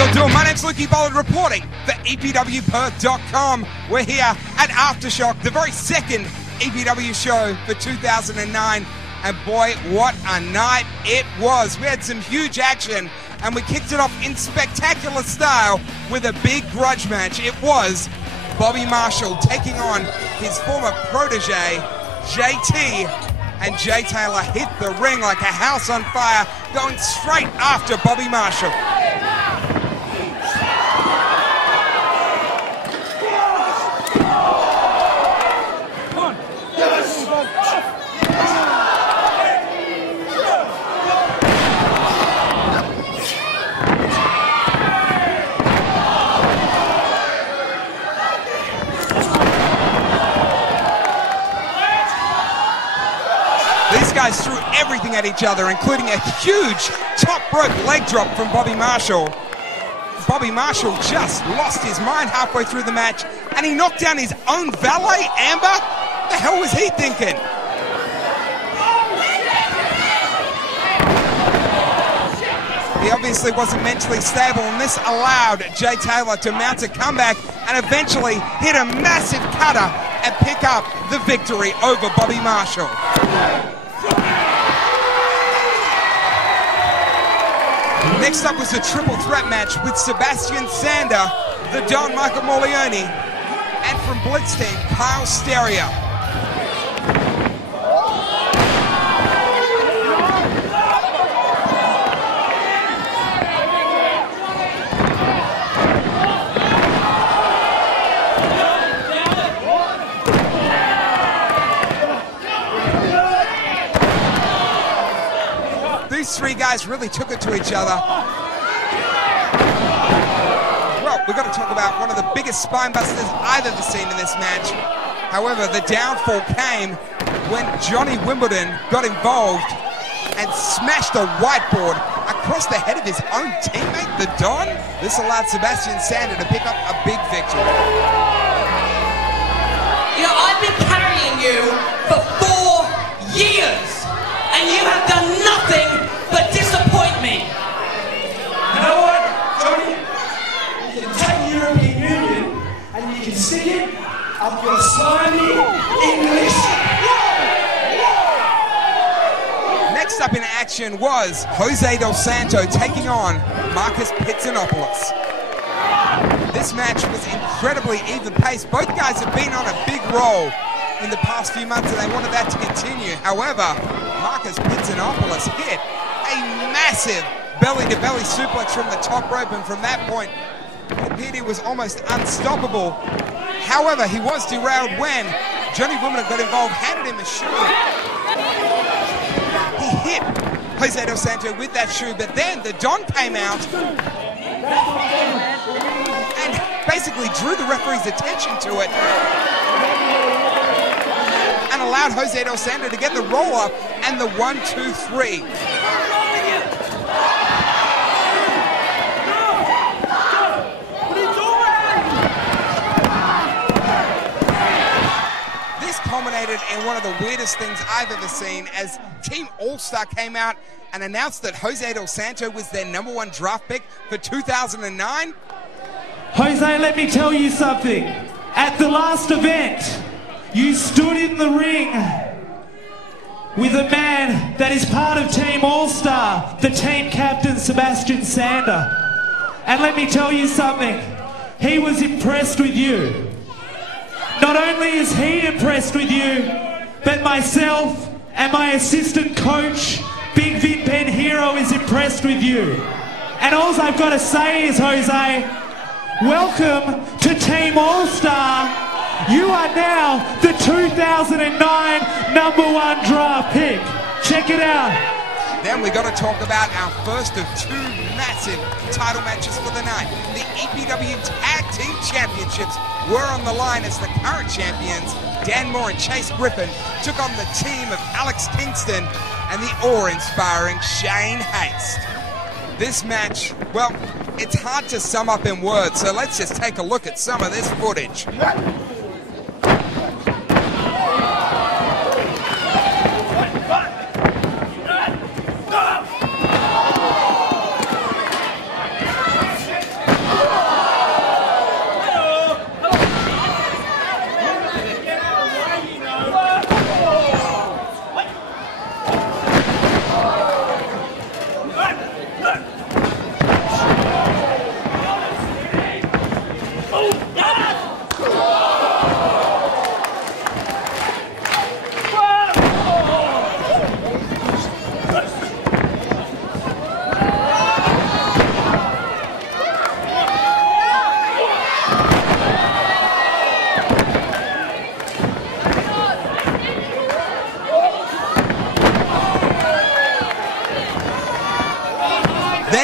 you all doing? My name's Lukey Bolland reporting for EPWPerth.com. We're here at Aftershock, the very second EPW show for 2009. And boy, what a night it was. We had some huge action and we kicked it off in spectacular style with a big grudge match. It was Bobby Marshall taking on his former protege, JT. And Jay Taylor hit the ring like a house on fire, going straight after Bobby Marshall. These guys threw everything at each other, including a huge top rope leg drop from Bobby Marshall. Bobby Marshall just lost his mind halfway through the match, and he knocked down his own valet, Amber. What the hell was he thinking? He obviously wasn't mentally stable, and this allowed Jay Taylor to mount a comeback and eventually hit a massive cutter and pick up the victory over Bobby Marshall. Next up was a triple threat match with Sebastian Sander, the Don Michael Morleone, and from Blitz Team, Kyle Stereo. These three guys really took it to each other. Well, we've got to talk about one of the biggest spine busters I've ever seen in this match. However, the downfall came when Johnny Wimbledon got involved and smashed a whiteboard across the head of his own teammate, the Don. This allowed Sebastian Sander to pick up a big victory. You know, I've been carrying you for 4 years, and you have done nothing but disappoint me. You know what, Johnny? You can take the European Union and you can stick it up your slimy English. Next up in action was Jose Del Santo taking on Marcus Pitsinopoulos. This match was incredibly even-paced. Both guys have been on a big roll in the past few months and they wanted that to continue. However, Marcus Pitsinopoulos hit a massive belly-to-belly suplex from the top rope, and from that point, it appeared he was almost unstoppable. However, he was derailed when Johnny Wimbledon got involved, handed him a shoe. He hit Jose Del Santo with that shoe, but then the Don came out and basically drew the referee's attention to it and allowed Jose Del Santo to get the roll-up and the 1-2-3. This culminated in one of the weirdest things I've ever seen as Team All-Star came out and announced that Jose Del Santo was their #1 draft pick for 2009. Jose, let me tell you something. At the last event, you stood in the ring with a man that is part of Team All-Star, the team captain, Sebastian Sander. And let me tell you something, he was impressed with you. Not only is he impressed with you, but myself and my assistant coach, Big Vin Pen Hero, is impressed with you. And all I've got to say is, Jose, welcome to Team All-Star. You are now the 2009 #1 draft pick. Check it out. Then we got to talk about our first of 2 massive title matches for the night. The EPW Tag Team Championships were on the line as the current champions, Dan Moore and Chase Griffin, took on the team of Alex Kingston and the awe-inspiring Shane Haste. This match, well, it's hard to sum up in words, so let's just take a look at some of this footage.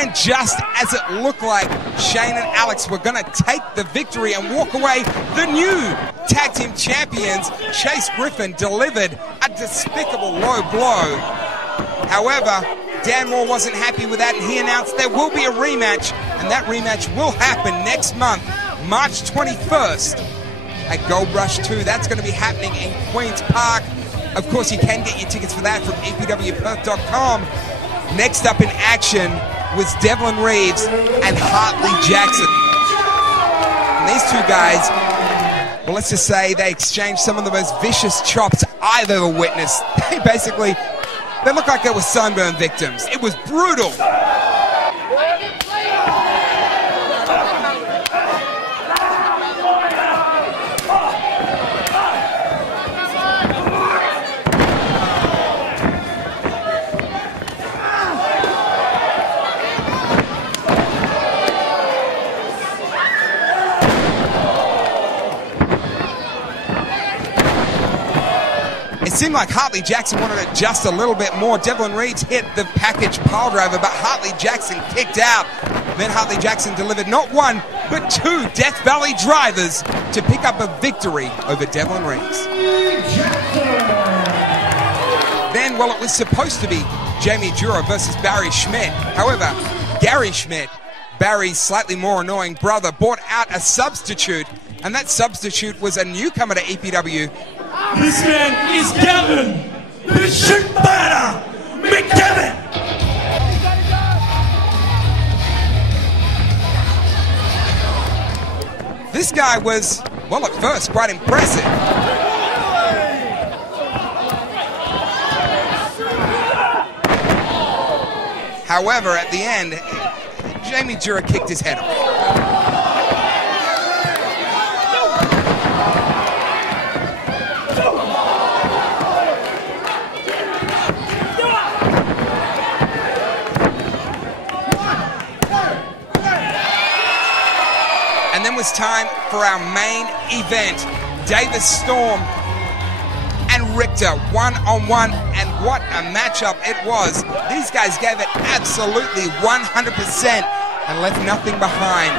And just as it looked like Shane and Alex were going to take the victory and walk away, the new tag team champions, Chase Griffin, delivered a despicable low blow. However, Dan Moore wasn't happy with that, and he announced there will be a rematch, and that rematch will happen next month, March 21st, at Gold Rush 2. That's going to be happening in Queen's Park. Of course, you can get your tickets for that from EPWPerth.com. Next up in action was Devlin Reeves and Hartley Jackson. And these two guys, well, let's just say they exchanged some of the most vicious chops I've ever witnessed. They looked like they were sunburn victims. It was brutal. It seemed like Hartley Jackson wanted it just a little bit more. Devlin Reeves hit the package pile driver, but Hartley Jackson kicked out. Then Hartley Jackson delivered not one, but two Death Valley drivers to pick up a victory over Devlin Reeves. Then, well, it was supposed to be Jamie Jura versus Barry Schmidt. However, Gary Schmidt, Barry's slightly more annoying brother, brought out a substitute, and that substitute was a newcomer to EPW. This man is Gavin, the shoot batter, McGavin. This guy was, well, at first, quite impressive. However, at the end, Jamie Jura kicked his head off. And then was time for our main event. Davis Storm and Richter, one-on-one, and what a matchup it was. These guys gave it absolutely 100% and left nothing behind.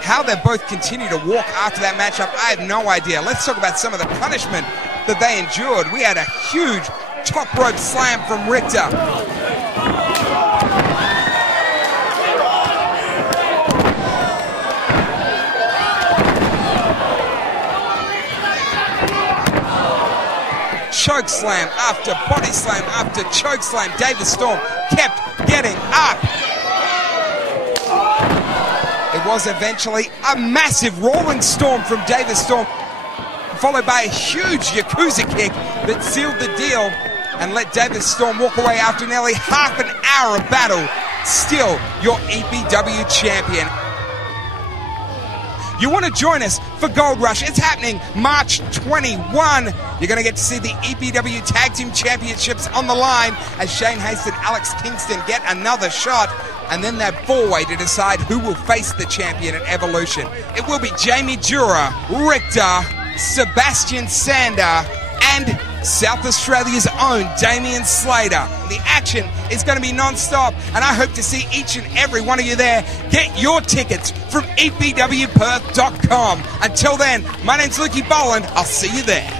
How they both continue to walk after that matchup, I have no idea. Let's talk about some of the punishment that they endured. We had a huge top rope slam from Richter. Choke slam after body slam after choke slam. Davis Storm kept getting up. It was eventually a massive rolling storm from Davis Storm, followed by a huge Yakuza kick that sealed the deal and let Davis Storm walk away after nearly half an hour of battle. Still your EPW champion. You want to join us for Gold Rush? It's happening March 21. You're going to get to see the EPW Tag Team Championships on the line as Shane Haste and Alex Kingston get another shot. And then that four-way to decide who will face the champion at Evolution. It will be Jamie Jura, Richter, Sebastian Sander, and South Australia's own Damian Slater. The action is going to be non-stop, and I hope to see each and every one of you there. Get your tickets from EPWPerth.com. Until then, my name's Lukey Bolland. I'll see you there.